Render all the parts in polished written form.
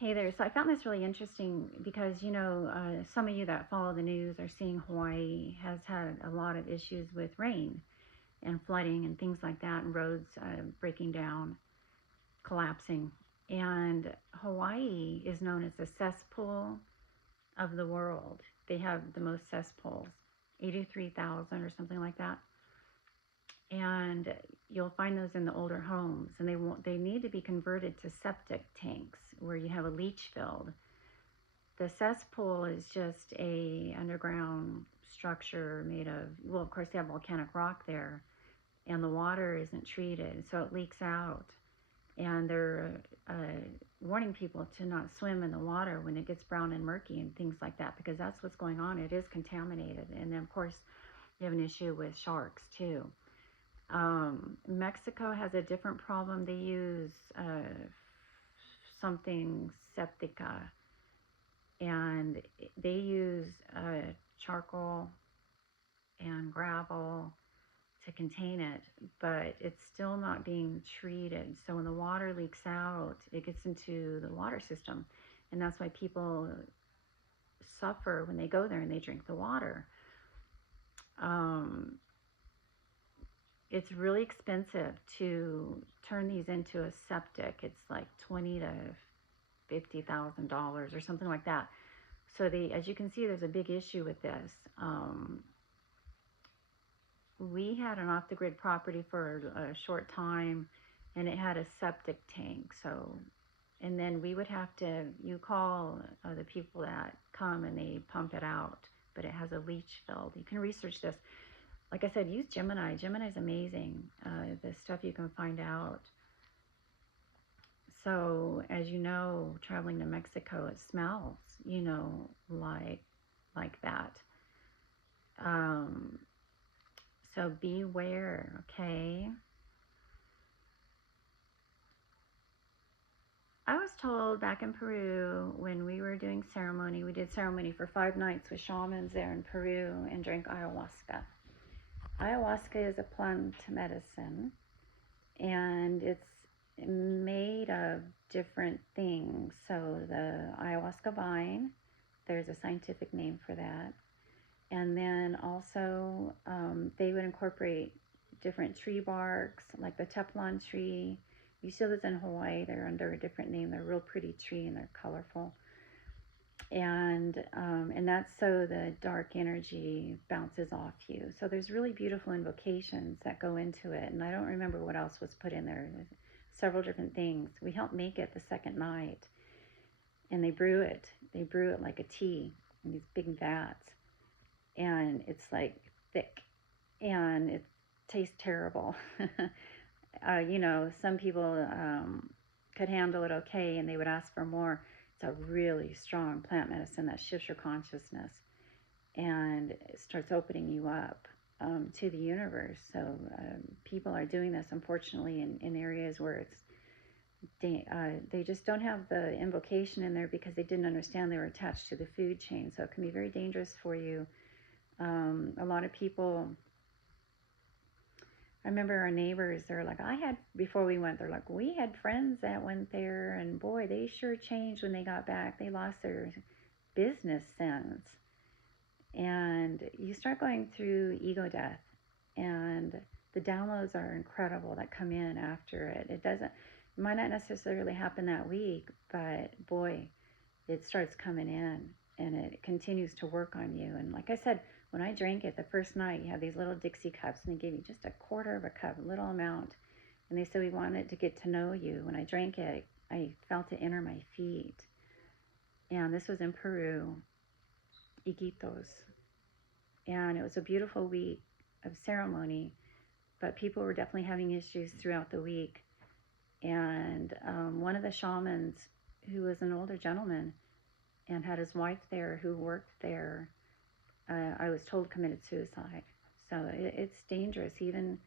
Hey there. So I found this really interesting because, some of you that follow the news are seeing Hawaii has had a lot of issues with rain and flooding and things like that, and roads breaking down, collapsing. And Hawaii is known as the cesspool of the world. They have the most cesspools, 83,000 or something like that. And you'll find those in the older homes, and they need to be converted to septic tanks where you have a leach field. The cesspool is just a underground structure made of, well, of course they have volcanic rock there, and the water isn't treated, so it leaks out. And they're warning people to not swim in the water when it gets brown and murky and things like that, because that's what's going on. It is contaminated. And then, of course, you have an issue with sharks too. Mexico has a different problem. They use something septica, and they use charcoal and gravel to contain it, but it's still not being treated. So when the water leaks out, it gets into the water system, and that's why people suffer when they go there and they drink the water. Um, it's really expensive to turn these into a septic. It's like $20,000 to $50,000 or something like that. So as you can see, there's a big issue with this. We had an off-the-grid property for a short time, and it had a septic tank. So, and then we would have to, you call the people that come and they pump it out, but it has a leach field. You can research this. Like I said, use Gemini. Gemini is amazing. The stuff you can find out. So, as you know, traveling to Mexico, it smells, like that. Um, so beware, okay? I was told back in Peru when we were doing ceremony, we did ceremony for 5 nights with shamans there in Peru and drank ayahuasca. Ayahuasca is a plant medicine, and it's made of different things. So the ayahuasca vine, there's a scientific name for that. And then also they would incorporate different tree barks, like the teflon tree. You see those in Hawaii. They're under a different name. They're a real pretty tree and they're colorful. And that's so the dark energy bounces off you. So there's really beautiful invocations that go into it. And I don't remember what else was put in there. There's several different things. We helped make it the second night. And they brew it. They brew it like a tea in these big vats. And it's like thick. And it tastes terrible. Some people could handle it okay and they would ask for more. It's a really strong plant medicine that shifts your consciousness and it starts opening you up to the universe. So people are doing this, unfortunately, in areas where they just don't have the invocation in there because they didn't understand they were attached to the food chain. So it can be very dangerous for you. A lot of people, I remember our neighbors, they're like, before we went, they're like, we had friends that went there, and boy, they sure changed when they got back. They lost their business sense. And you start going through ego death, and the downloads are incredible that come in after it. It might not necessarily happen that week, but boy, it starts coming in and it continues to work on you. And like I said, when I drank it the first night, you have these little Dixie cups and they gave you just a quarter of a cup, a little amount. And they said we wanted to get to know you. When I drank it, I felt it enter my feet. And this was in Peru, Iquitos. And it was a beautiful week of ceremony, but people were definitely having issues throughout the week. And one of the shamans, who was an older gentleman and had his wife there who worked there, I was told committed suicide. So it's dangerous. Even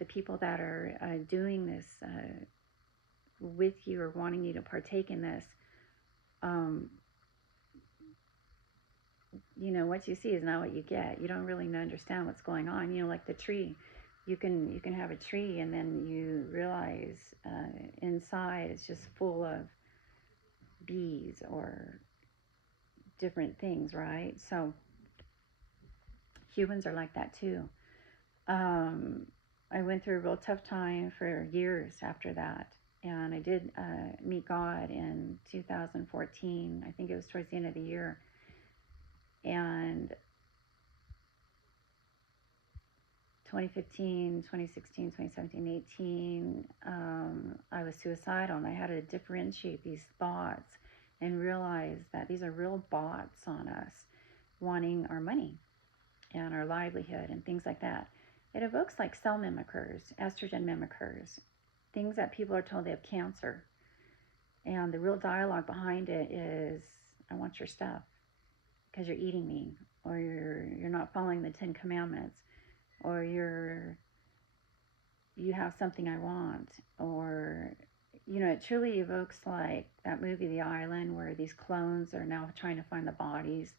the people that are doing this with you or wanting you to partake in this, what you see is not what you get. You don't really understand what's going on. Like the tree. You can have a tree and then you realize inside it's just full of bees or different things, right? So humans are like that too. Um, I went through a real tough time for years after that. And I did meet God in 2014. I think it was towards the end of the year. And 2015, 2016, 2017, 18, I was suicidal, and I had to differentiate these thoughts and realize that these are real bots on us wanting our money and our livelihood and things like that. It evokes like cell mimickers, estrogen mimickers, things that people are told they have cancer. And the real dialogue behind it is, I want your stuff because you're eating me, or you're not following the Ten Commandments, or you have something I want, or it truly evokes like that movie The Island, where these clones are now trying to find the bodies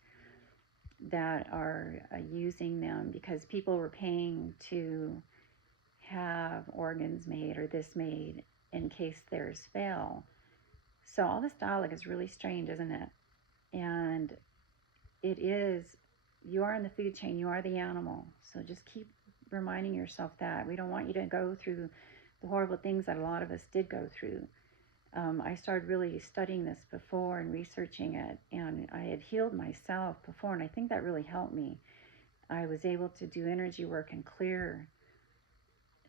that are using them because people were paying to have organs made or this made in case theirs fail. So all this dialogue is really strange, isn't it? And it is, you are in the food chain, you are the animal. So just keep reminding yourself that. We don't want you to go through the horrible things that a lot of us did go through. I started really studying this before and researching it, and I had healed myself before, and I think that really helped me. I was able to do energy work and clear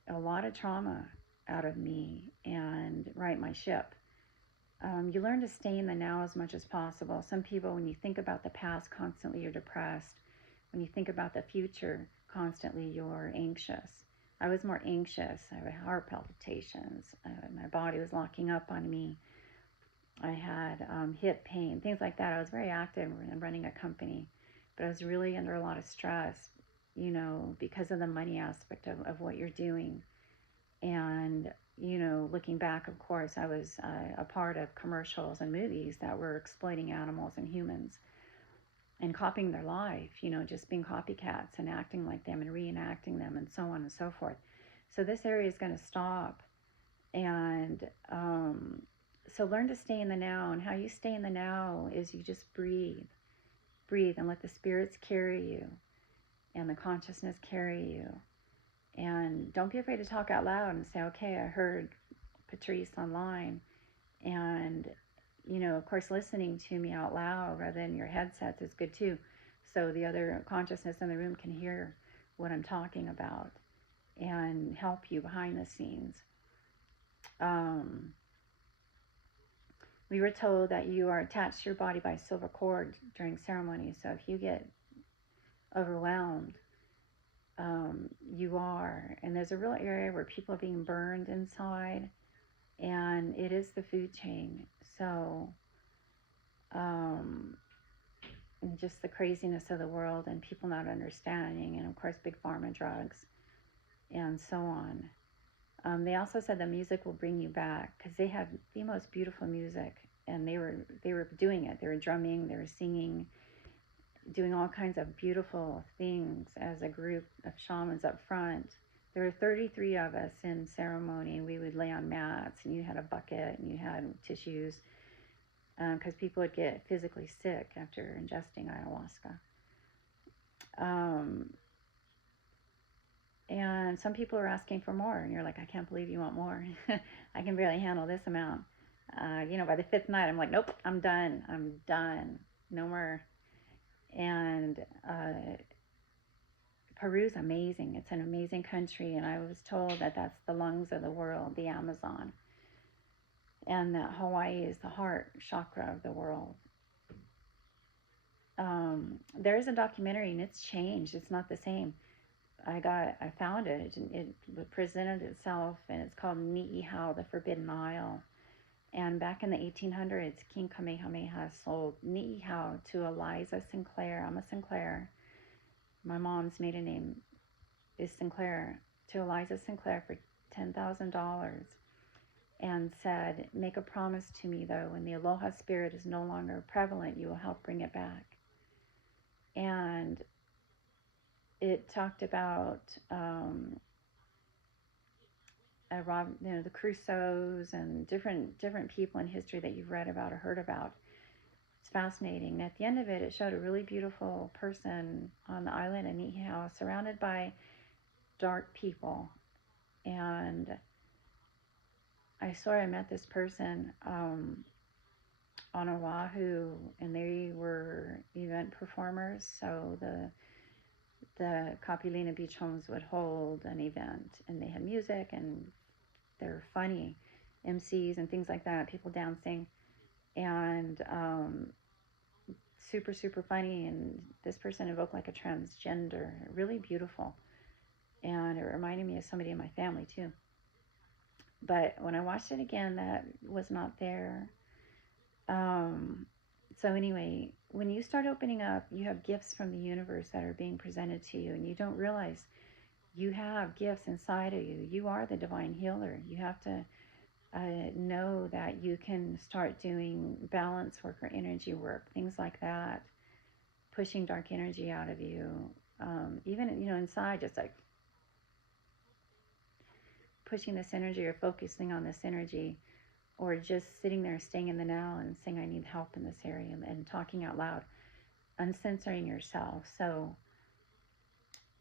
a lot of trauma out of me and right my ship. You learn to stay in the now as much as possible. Some people, when you think about the past, constantly you're depressed. When you think about the future, constantly you're anxious. I was more anxious. I had heart palpitations. My body was locking up on me. I had hip pain, things like that. I was very active in running a company, but I was really under a lot of stress, because of the money aspect of what you're doing. And, looking back, of course, I was a part of commercials and movies that were exploiting animals and humans and copying their life, just being copycats and acting like them and reenacting them and so on and so forth. So this area is going to stop. And so learn to stay in the now. And how you stay in the now is you just breathe. Breathe and let the spirits carry you and the consciousness carry you. And don't be afraid to talk out loud and say, okay, I heard Patrice online. And, of course, listening to me out loud rather than your headsets is good too. So the other consciousness in the room can hear what I'm talking about and help you behind the scenes. We were told that you are attached to your body by silver cord during ceremonies. So if you get overwhelmed, you are. And there's a real area where people are being burned inside, and it is the food chain. So just the craziness of the world and people not understanding, and of course big pharma drugs and so on. They also said the music will bring you back because they have the most beautiful music, and they were doing it. They were drumming, they were singing, doing all kinds of beautiful things as a group of shamans up front. There were 33 of us in ceremony. We would lay on mats, and you had a bucket, and you had tissues, because people would get physically sick after ingesting ayahuasca. And some people are asking for more, and you're like, I can't believe you want more. I can barely handle this amount. By the fifth night, I'm like, nope, I'm done. No more. And Peru's amazing. It's an amazing country, and I was told that that's the lungs of the world, the Amazon, and that Hawaii is the heart chakra of the world. There is a documentary, and it's changed. It's not the same. I found it. It presented itself, and it's called Ni'ihau, the Forbidden Isle. And back in the 1800s, King Kamehameha sold Ni'ihau to Eliza Sinclair. I'm a Sinclair. My mom's maiden name is Sinclair. To Eliza Sinclair for $10,000, and said, make a promise to me, though, when the Aloha spirit is no longer prevalent, you will help bring it back. And it talked about the Crusoes and different people in history that you've read about or heard about. It's fascinating. And at the end of it, it showed a really beautiful person on the island in Niihau, surrounded by dark people. And I swear I met this person on Oahu, and they were event performers. So the Kapilina Beach Homes would hold an event, and they had music, and they're funny MCs and things like that, people dancing, and super super funny. And this person evoked like a transgender, really beautiful, and it reminded me of somebody in my family too. But when I watched it again, that was not there. So anyway, when you start opening up, you have gifts from the universe that are being presented to you, and you don't realize you have gifts inside of you. You are the divine healer. You have to know that you can start doing balance work or energy work, things like that, pushing dark energy out of you. Even inside, just like pushing this energy or focusing on this energy, or just sitting there, staying in the now and saying, I need help in this area, and talking out loud, uncensoring yourself. So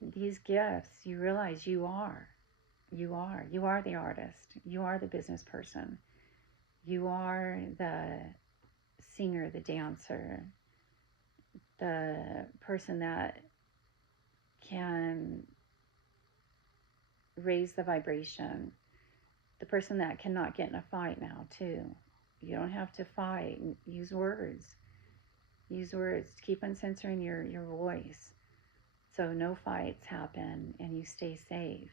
these gifts, you realize you are the artist, you are the business person, you are the singer, the dancer, the person that can raise the vibration, the person that cannot get in a fight now too. You don't have to fight. Use words. Use words. Keep on censoring your voice so no fights happen and you stay safe.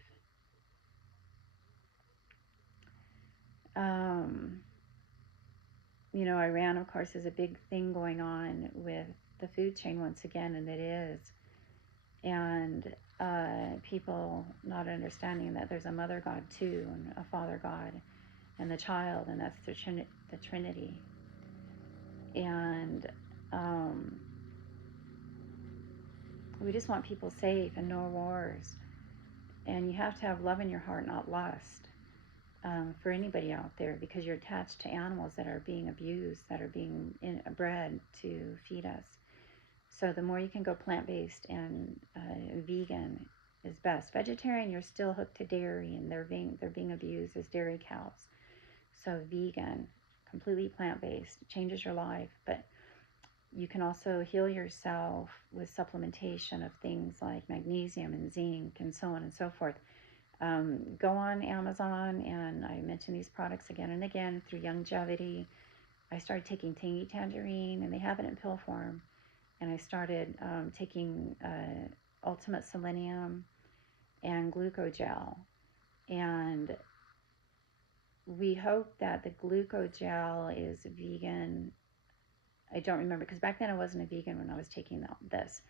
Iran, of course, is a big thing going on with the food chain once again, and it is. And people not understanding that there's a mother God too, and a father God, and the child, and that's the Trinity. And we just want people safe and no wars. And you have to have love in your heart, not lust, for anybody out there, because you're attached to animals that are being abused, that are being bred to feed us. So the more you can go plant-based and vegan is best. Vegetarian, you're still hooked to dairy, and they're being abused as dairy cows. So vegan, completely plant-based, changes your life. But you can also heal yourself with supplementation of things like magnesium and zinc and so on and so forth. Go on Amazon, and I mention these products again and again through Youngevity. I started taking Tangy Tangerine, and they have it in pill form. And I started taking Ultimate Selenium and Glucogel. And we hope that the Glucogel is vegan. I don't remember, because back then I wasn't a vegan when I was taking this.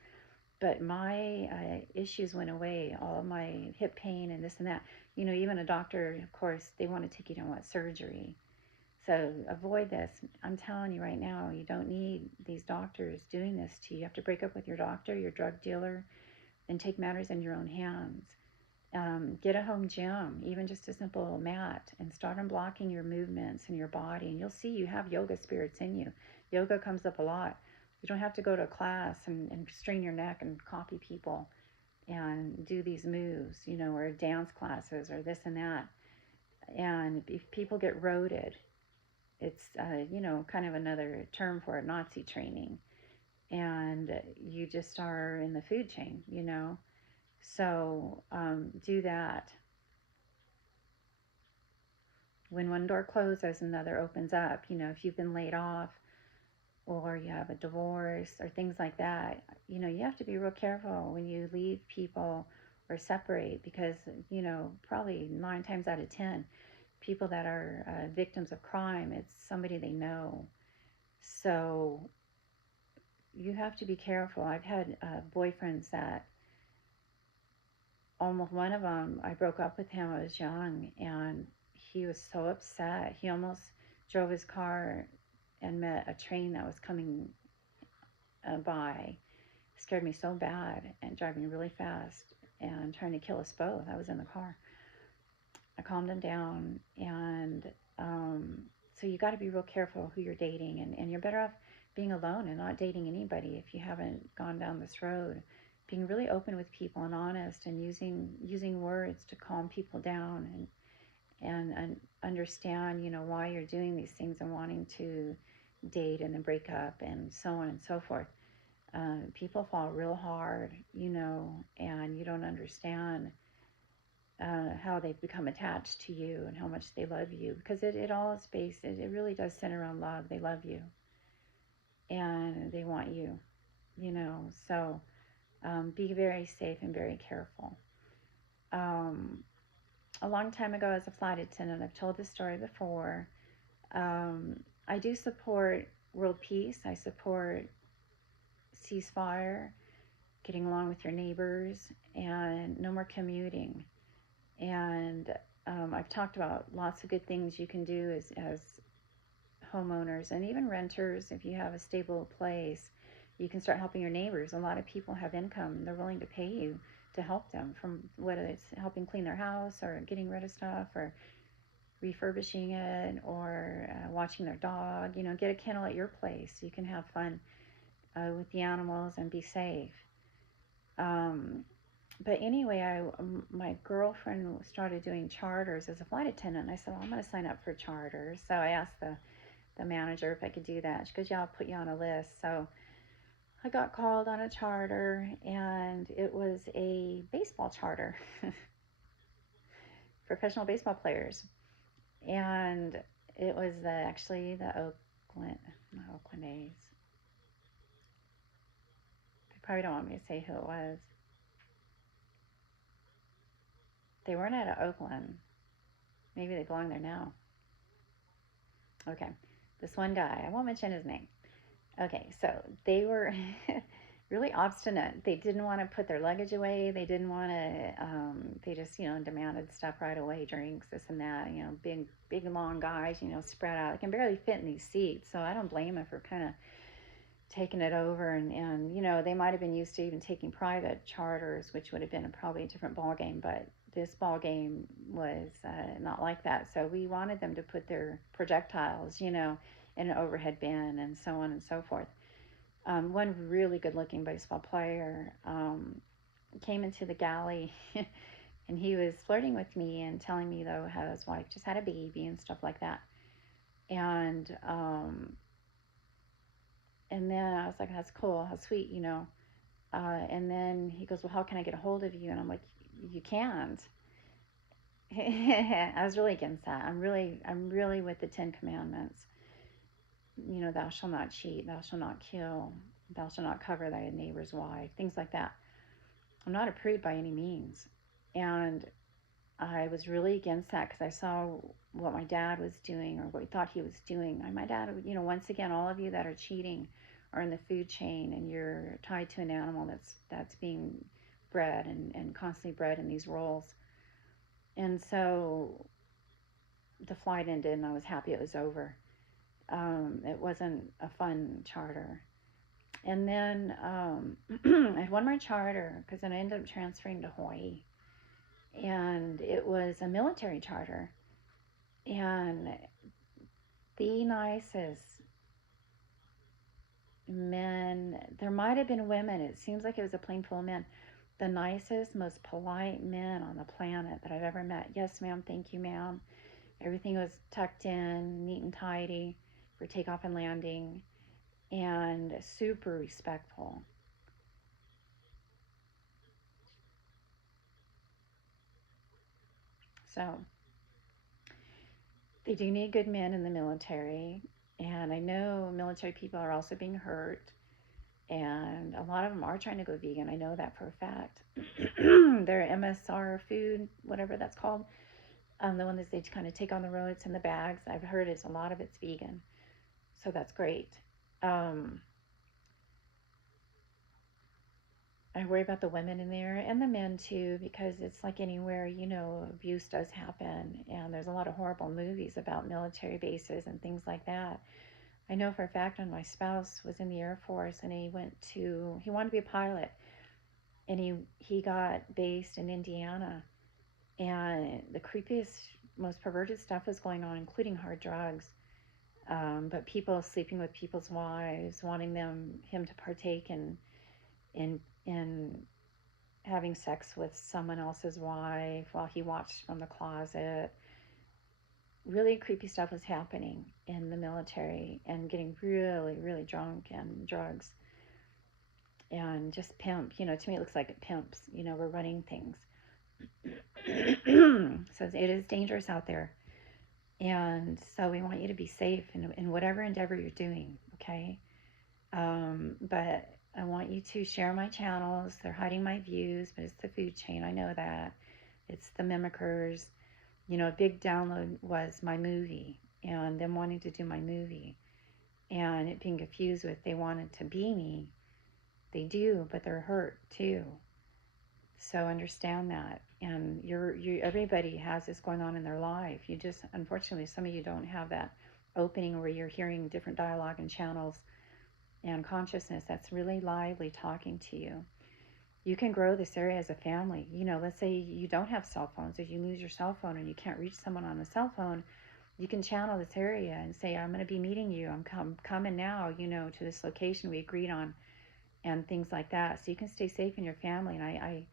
But my issues went away, all of my hip pain and this and that. Even a doctor, of course, they want to take you to what surgery. So avoid this. I'm telling you right now, you don't need these doctors doing this to you. You have to break up with your doctor, your drug dealer, and take matters in your own hands. Get a home gym, even just a simple mat, and start unblocking your movements in your body. And you'll see you have yoga spirits in you. Yoga comes up a lot. You don't have to go to a class and strain your neck and copy people and do these moves, or dance classes or this and that. And if people get roaded, it's, kind of another term for it, Nazi training. And you just are in the food chain, So do that. When one door closes, another opens up. If you've been laid off, or you have a divorce or things like that, you have to be real careful when you leave people or separate, because, probably 9 times out of 10, people that are victims of crime, it's somebody they know. So you have to be careful. I've had boyfriends that, almost one of them, I broke up with him. I was young, and he was so upset. He almost drove his car and met a train that was coming by. It scared me so bad, and driving really fast and trying to kill us both. I was in the car. I calmed them down, and so you got to be real careful who you're dating, and you're better off being alone and not dating anybody if you haven't gone down this road. Being really open with people and honest, and using words to calm people down, and understand, why you're doing these things and wanting to date and then break up and so on and so forth. People fall real hard, and you don't understand how they've become attached to you and how much they love you, because it all is based, it really does center around love. They love you and they want you, so be very safe and very careful. Um, a long time ago, as a flight attendant, I've told this story before. um, I do support world peace. I support ceasefire, getting along with your neighbors, and no more commuting. And I've talked about lots of good things you can do as homeowners and even renters. If you have a stable place, you can start helping your neighbors. A lot of people have income. They're willing to pay you to help them, from whether it's helping clean their house or getting rid of stuff or refurbishing it or watching their dog. Get a kennel at your place so you can have fun with the animals and be safe. Um, but anyway, my girlfriend started doing charters as a flight attendant. And I said, well, I'm going to sign up for charters. So I asked the manager if I could do that. She goes, yeah, I'll put you on a list. So I got called on a charter, and it was a baseball charter, professional baseball players. And it was actually the not Oakland A's. They probably don't want me to say who it was. They weren't out of Oakland. Maybe they belong there now. Okay. This one guy, I won't mention his name. Okay, so they were really obstinate. They didn't want to put their luggage away. They didn't want to, they just, demanded stuff right away, drinks, this and that, big, long guys, spread out. They can barely fit in these seats. So I don't blame them for kind of taking it over. And they might have been used to even taking private charters, which would have been probably a different ball game. But this ball game was not like that. So we wanted them to put their projectiles, in an overhead bin and so on and so forth. One really good looking baseball player came into the galley and he was flirting with me and telling me, though, how his wife just had a baby and stuff like that. And then I was like, that's cool, how sweet, and then he goes, well, how can I get a hold of you? And I'm like, you can't. I was really against that. I'm really with the Ten Commandments. Thou shalt not cheat, thou shalt not kill, thou shalt not cover thy neighbor's wife, things like that. I'm not a prude by any means. And I was really against that because I saw what my dad was doing, or what he thought he was doing. And my dad, once again, all of you that are cheating are in the food chain, and you're tied to an animal that's being bred and constantly bred in these roles. And so the flight ended, and I was happy it was over. It wasn't a fun charter. And then I had one more charter because then I ended up transferring to Hawaii. And it was a military charter. And the nicest men, there might have been women, it seems like it was a plane full of men. The nicest, most polite men on the planet that I've ever met. Yes, ma'am, thank you, ma'am. Everything was tucked in, neat and tidy for takeoff and landing, and super respectful. So they do need good men in the military, and I know military people are also being hurt, and a lot of them are trying to go vegan. I know that for a fact. Their MSR food, whatever that's called, the one that they kind of take on the road, it's in the bags. I've heard a lot of it's vegan, so that's great. I worry about the women in there and the men too, because it's like anywhere, abuse does happen. And there's a lot of horrible movies about military bases and things like that. I know for a fact when my spouse was in the Air Force and he wanted to be a pilot, and he got based in Indiana, And the creepiest, most perverted stuff was going on, including hard drugs. But people sleeping with people's wives, wanting him to partake in having sex with someone else's wife while he watched from the closet. Really creepy stuff was happening in the military, and getting really, really drunk and drugs and just pimp. To me it looks like pimps. We're running things. So it is dangerous out there. And so we want you to be safe in whatever endeavor you're doing, okay? But I want you to share my channels. They're hiding my views, but it's the food chain. I know that. It's the mimickers. A big download was my movie and them wanting to do my movie and it being confused with they wanted to be me. They do, but they're hurt too. So understand that. And everybody has this going on in their life. You just, unfortunately, some of you don't have that opening where you're hearing different dialogue and channels and consciousness that's really lively talking to you. You can grow this area as a family. Let's say you don't have cell phones. If you lose your cell phone and you can't reach someone on the cell phone, you can channel this area and say, I'm going to be meeting you. I'm coming now, to this location we agreed on, and things like that. So you can stay safe in your family. And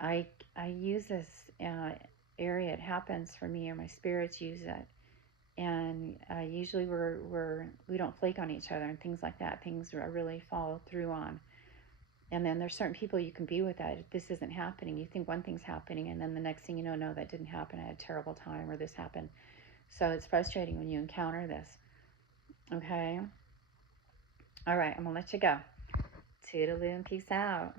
I use this area. It happens for me, or my spirits use it. And usually we don't flake on each other and things like that. Things I really follow through on. And then there's certain people you can be with that. If this isn't happening, you think one thing's happening, and then the next thing you know, no, that didn't happen. I had a terrible time, or this happened. So it's frustrating when you encounter this. Okay? All right, I'm going to let you go. Toodaloo and peace out.